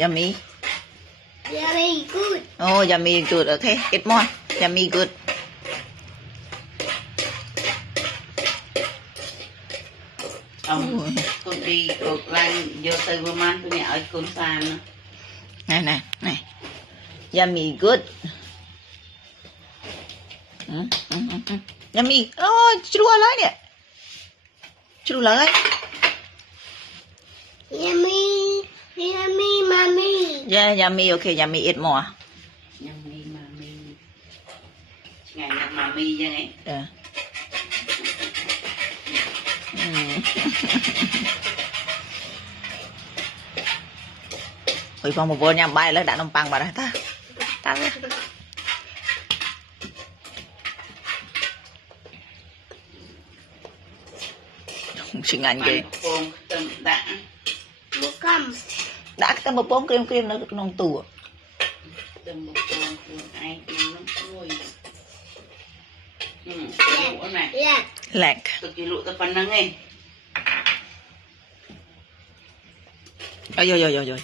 Yummy. Yummy good. Oh, yummy good. Okay, get more. Yummy good. Con đi cột lan vô từ vô man tôi nhà ở con san. Này này này. Yummy good. Yummy. Oh, chua lại nè. Chua lại. Yummy. Yummy mommy. Yeah, yummy. Okay, yummy. Eat more. Yummy mami. Ngày nào mami vậy này. Yeah. Ôi phong một vô nhằm bay lấy đã nông băng vào đây ta. Ta. Xin anh kì. Con tâm đã. Một cầm. Đã cái một bông cream nó được nông tủ. Tâm một con ai nó vui. Lụa này. Yeah. Lạc. Tôi chỉ lụa tôi phần nâng ấy. Ôi ôi ôi ôi.